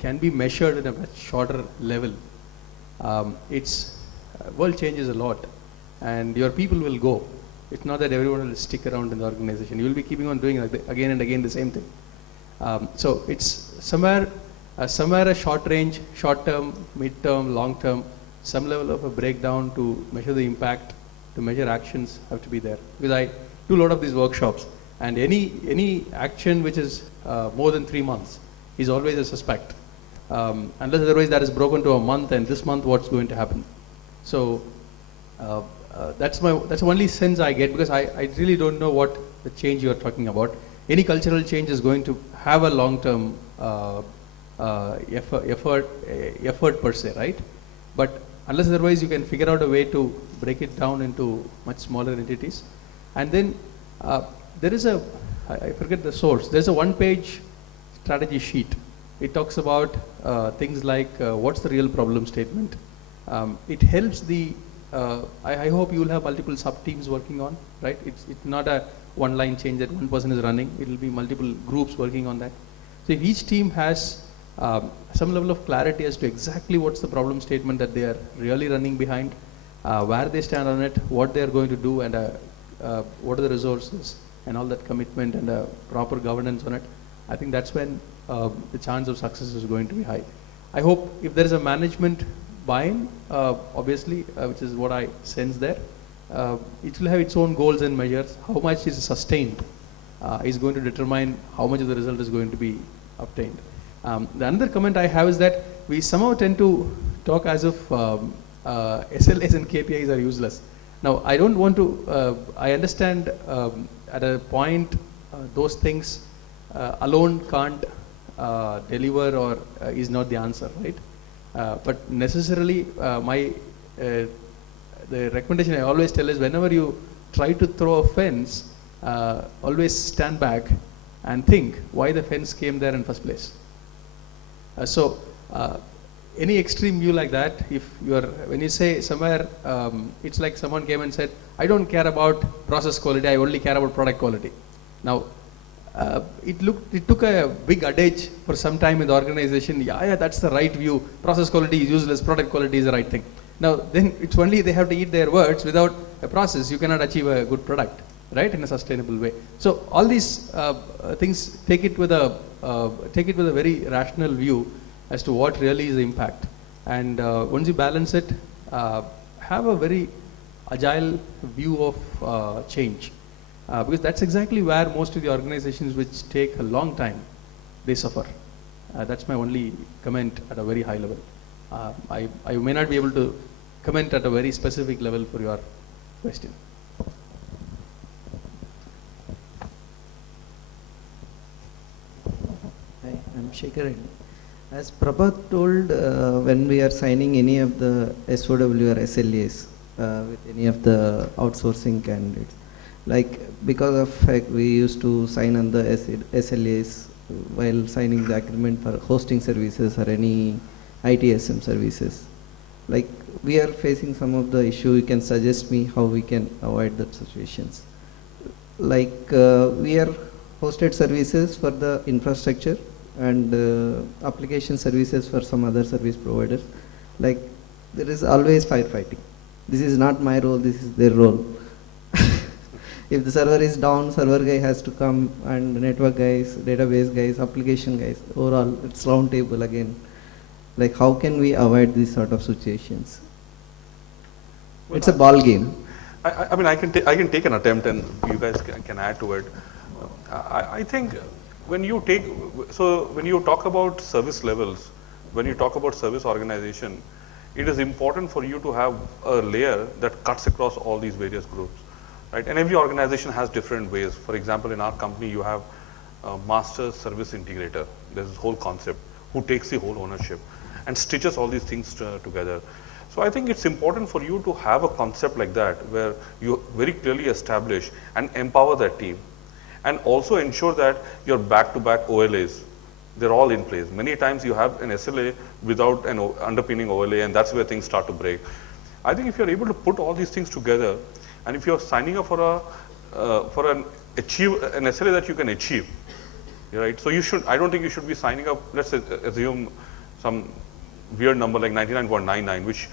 can be measured at a much shorter level, world changes a lot and your people will go. It's not that everyone will stick around in the organization. You will be keeping on doing again and again the same thing. So it's somewhere a short range, short term, mid term, long term, some level of a breakdown to measure the impact, to measure actions have to be there. Because I do a lot of these workshops and any action which is more than 3 months is always a suspect. Unless otherwise that is broken to a month and this month what's going to happen. So that's the only sense I get because I really don't know what the change you are talking about. Any cultural change is going to have a long-term effort per se, right? But unless otherwise you can figure out a way to break it down into much smaller entities. And then there is I forget the source, there's a 1-page strategy sheet. It talks about things like what's the real problem statement. It helps I hope you will have multiple sub-teams working on, right? It's not a one-line change that one person is running. It will be multiple groups working on that. So if each team has some level of clarity as to exactly what's the problem statement that they are really running behind, where they stand on it, what they are going to do, and what are the resources, and all that commitment and proper governance on it, I think that's when the chance of success is going to be high. I hope if there is a management buy-in, obviously, which is what I sense there, it will have its own goals and measures. How much is sustained is going to determine how much of the result is going to be obtained. The another comment I have is that we somehow tend to talk as if SLAs and KPIs are useless. Now, I don't want to, I understand at a point those things alone can't deliver or is not the answer, right? But necessarily the recommendation I always tell is whenever you try to throw a fence, always stand back and think why the fence came there in first place. So any extreme view like that, if you are, when you say somewhere, it's like someone came and said, I don't care about process quality, I only care about product quality. Now, it took a big adage for some time in the organization, yeah, that's the right view, process quality is useless, product quality is the right thing. Now, then it's only they have to eat their words. Without a process, you cannot achieve a good product, right, in a sustainable way. So all these things, take it with a very rational view as to what really is the impact. And once you balance it, have a very agile view of change. Because that's exactly where most of the organizations which take a long time, they suffer. That's my only comment at a very high level. I may not be able to comment at a very specific level for your question. Hi, I'm Shekhar Reddy. As Prabhat told, when we are signing any of the SOW or SLAs with any of the outsourcing candidates, like because of fact we used to sign on the SLAs while signing the agreement for hosting services or any ITSM services. Like we are facing some of the issue, you can suggest me how we can avoid that situations. Like we are hosted services for the infrastructure and application services for some other service providers. Like there is always firefighting. This is not my role, this is their role. If the server is down, server guy has to come, and network guys, database guys, application guys, overall it's round table again. Like how can we avoid these sort of situations? Well, it's a ball game. I mean, I can take an attempt, and you guys can add to it. I think when you talk about service levels, when you talk about service organization, it is important for you to have a layer that cuts across all these various groups, right? And every organization has different ways. For example, in our company, you have a master service integrator. There's this whole concept who takes the whole ownership and stitches all these things together. So I think it's important for you to have a concept like that where you very clearly establish and empower that team, and also ensure that your back-to-back OLAs, they're all in place. Many times you have an SLA without an underpinning OLA, and that's where things start to break. I think if you're able to put all these things together, and if you're signing up for an SLA that you can achieve, right? So I don't think you should be signing up, let's assume some weird number like 99.99,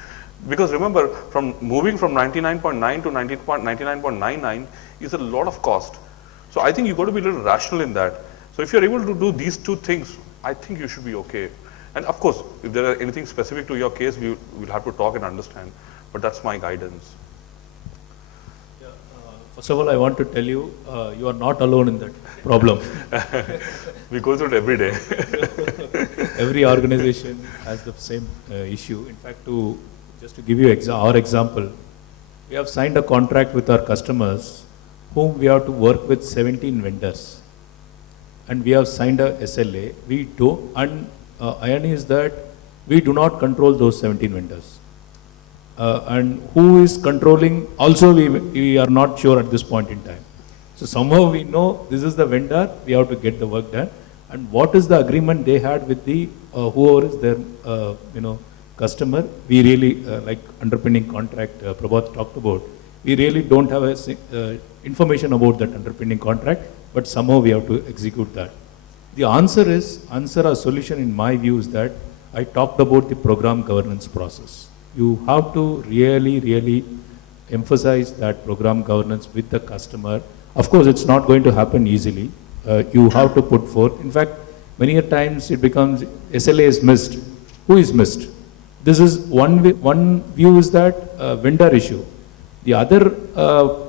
because remember, from moving from 99.9 to 99.99 is a lot of cost. So I think you've got to be a little rational in that. So if you're able to do these two things, I think you should be okay. And of course, if there are anything specific to your case, we'll have to talk and understand, but that's my guidance. First of all, I want to tell you, you are not alone in that problem. We go through it every day. Every organization has the same issue. In fact, just to give you our example, we have signed a contract with our customers whom we have to work with 17 vendors. And we have signed a SLA. Irony is that we do not control those 17 vendors. And who is controlling, also we are not sure at this point in time. So somehow we know this is the vendor, we have to get the work done. And what is the agreement they had with the whoever is their customer, we really, like underpinning contract Prabhat talked about, we really don't have information about that underpinning contract, but somehow we have to execute that. The answer or solution in my view is that I talked about the program governance process. You have to really emphasize that program governance with the customer. Of course, it's not going to happen easily. You have to put forth. In fact, many a times it becomes SLA is missed. Who is missed? This is one view is that vendor issue. The other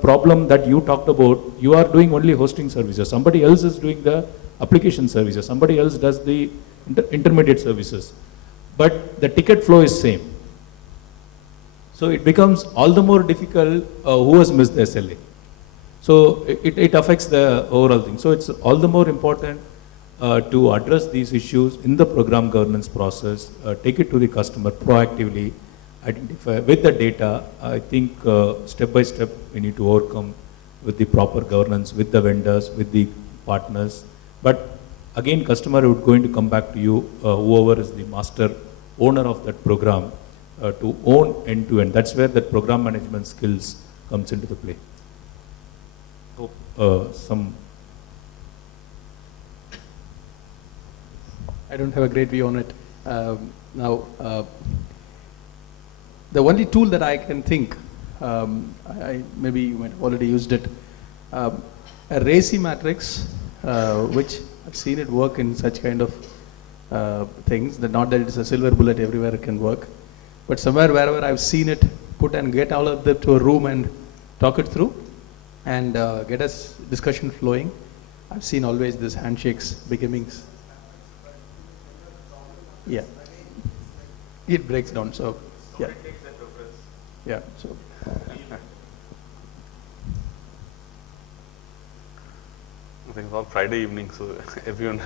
problem that you talked about, you are doing only hosting services. Somebody else is doing the application services. Somebody else does the intermediate services. But the ticket flow is same. So it becomes all the more difficult who has missed the SLA. So it affects the overall thing. So it's all the more important to address these issues in the program governance process, take it to the customer proactively, identify with the data. I think step by step we need to overcome with the proper governance, with the vendors, with the partners, But again, customer would going to come back to you, whoever is the master owner of that program, to own end to end. That's where that program management skills comes into the play. Hope some. I don't have a great view on it. Now, the only tool that I can think, maybe you might have already used it, a RACI matrix, which I've seen it work in such kind of things, that not that it's a silver bullet everywhere it can work, but somewhere wherever I've seen it, put and get all of them to a room and talk it through and get us discussion flowing. I've seen always this handshakes becoming, yeah, it breaks down, so yeah. Yeah, so. I think it's all Friday evening, so everyone